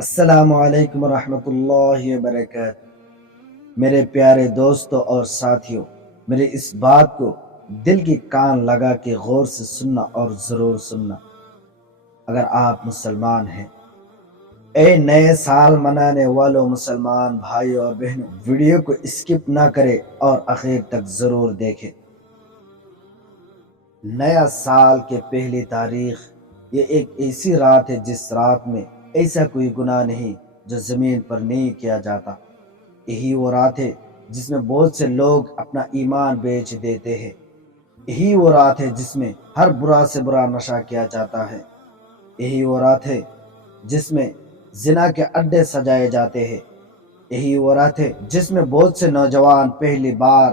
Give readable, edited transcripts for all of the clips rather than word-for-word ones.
السلام علیکم ورحمۃ اللہ وبرکاتہ۔ میرے پیارے دوستوں اور ساتھیوں، میرے اس بات کو دل کی کان لگا کے غور سے سننا اور ضرور سننا۔ اگر آپ مسلمان ہیں، اے نئے سال منانے والوں مسلمان بھائیوں اور بہنوں، ویڈیو کو اسکپ نہ کرے اور آخر تک ضرور دیکھیں۔ نیا سال کے پہلی تاریخ یہ ایک ایسی رات ہے جس رات میں ایسا کوئی گناہ نہیں جو زمین پر نہیں کیا جاتا۔ یہی وہ رات ہے جس میں بہت سے لوگ اپنا ایمان بیچ دیتے ہیں۔ یہی وہ رات ہے جس میں ہر برا سے برا نشہ کیا جاتا ہے۔ یہی وہ رات ہے جس میں زنا کے اڈے سجائے جاتے ہیں۔ یہی وہ رات ہے جس میں بہت سے نوجوان پہلی بار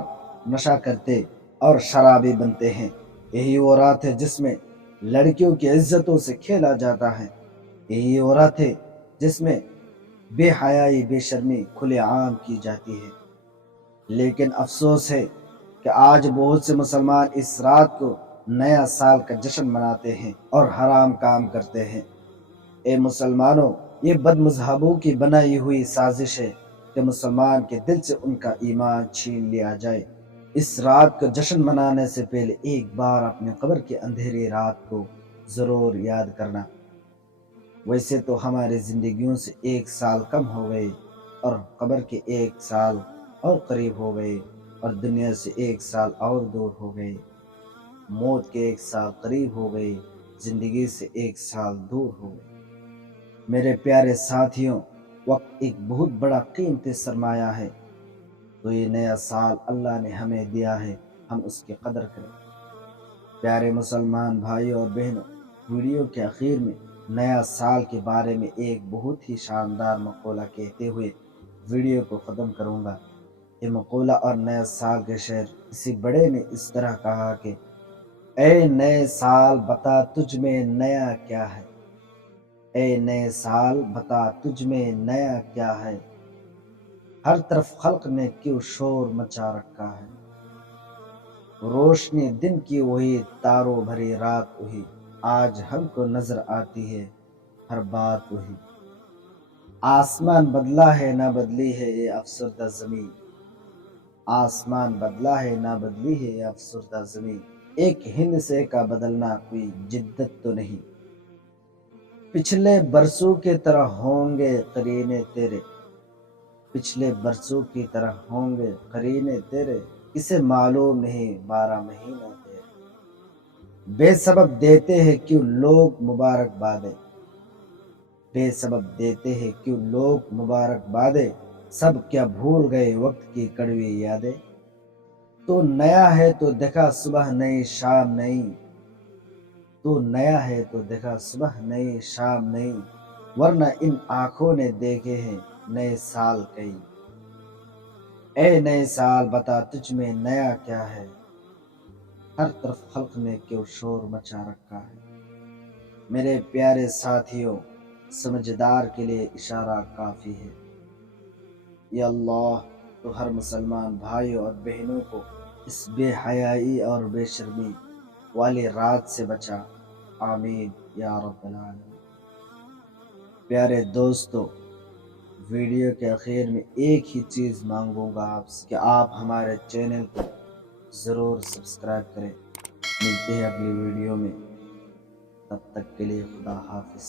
نشہ کرتے اور شرابی بنتے ہیں۔ یہی وہ رات ہے جس میں لڑکیوں کی عزتوں سے کھیلا جاتا ہے۔ یہی وہ رات ہے جس میں بے حیائی بے شرمی کھلے عام کی جاتی ہے۔ لیکن افسوس ہے کہ آج بہت سے مسلمان اس رات کو نیا سال کا جشن مناتے ہیں اور حرام کام کرتے ہیں۔ اے مسلمانوں، یہ بد مذہبوں کی بنائی ہوئی سازش ہے کہ مسلمان کے دل سے ان کا ایمان چھین لیا جائے۔ اس رات کو جشن منانے سے پہلے ایک بار اپنے قبر کی اندھیری رات کو ضرور یاد کرنا۔ ویسے تو ہماری زندگیوں سے ایک سال کم ہو گئے اور قبر کے ایک سال اور قریب ہو گئے اور دنیا سے ایک سال اور دور ہو گئے۔ موت کے ایک سال قریب ہو گئے، زندگی سے ایک سال دور ہو گئے۔ میرے پیارے ساتھیوں، وقت ایک بہت بڑا قیمتی سرمایہ ہے، تو یہ نیا سال اللہ نے ہمیں دیا ہے، ہم اس کی قدر کریں۔ پیارے مسلمان بھائیوں اور بہنوں، ویڈیو کے آخر میں نیا سال کے بارے میں ایک بہت ہی شاندار مقولہ کہتے ہوئے ویڈیو کو ختم کروں گا۔ یہ مقولہ اور نیا سال کے شعر کسی بڑے نے اس طرح کہا کہ اے نئے سال بتا تجھ میں نیا کیا ہے، اے نئے سال بتا تجھ میں نیا کیا ہے، ہر طرف خلق نے کیوں شور مچا رکھا ہے، روشنی دن کی وہی تاروں بھری رات وہی، آج ہم کو نظر آتی ہے ہر بات وہی، آسمان بدلا ہے نہ بدلی ہے یہ افسردہ زمین، آسمان بدلا ہے نہ بدلی ہے یہ افسردہ زمین، ایک ہند سے کا بدلنا کوئی جدت تو نہیں، پچھلے برسوں کی طرح ہوں گے قرینے تیرے، پچھلے برسوں کی طرح ہوں گے قرینے تیرے، اسے معلوم نہیں 12 مہینہ تیرے، بے سبب دیتے ہیں کیوں لوگ مبارک بادیں، بے سبب دیتے ہیں کیوں لوگ مبارک بادیں، سب کیا بھول گئے وقت کی کڑوی یادیں، تو نیا ہے تو دکھا صبح نئی شام نئی، تو نیا ہے تو دیکھا صبح نئی شام نئی، ورنہ ان آنکھوں نے دیکھے ہیں نئے سال کئی، اے نئے سال بتا تجھ میں نیا کیا ہے، ہر طرف خلق نے کیوں شور مچا رکھا ہے۔ میرے پیارے ساتھیوں، سمجھدار کے لیے اشارہ کافی ہے۔ یا اللہ تو ہر مسلمان بھائیوں اور بہنوں کو اس بے حیائی اور بے شرمی والی رات سے بچا، آمین یا رب العالمین۔ پیارے دوستو، ویڈیو کے آخر میں ایک ہی چیز مانگوں گا آپ سے کہ آپ ہمارے چینل کو ضرور سبسکرائب کریں۔ ملتے ہیں اگلی ویڈیو میں، تب تک کے لیے خدا حافظ۔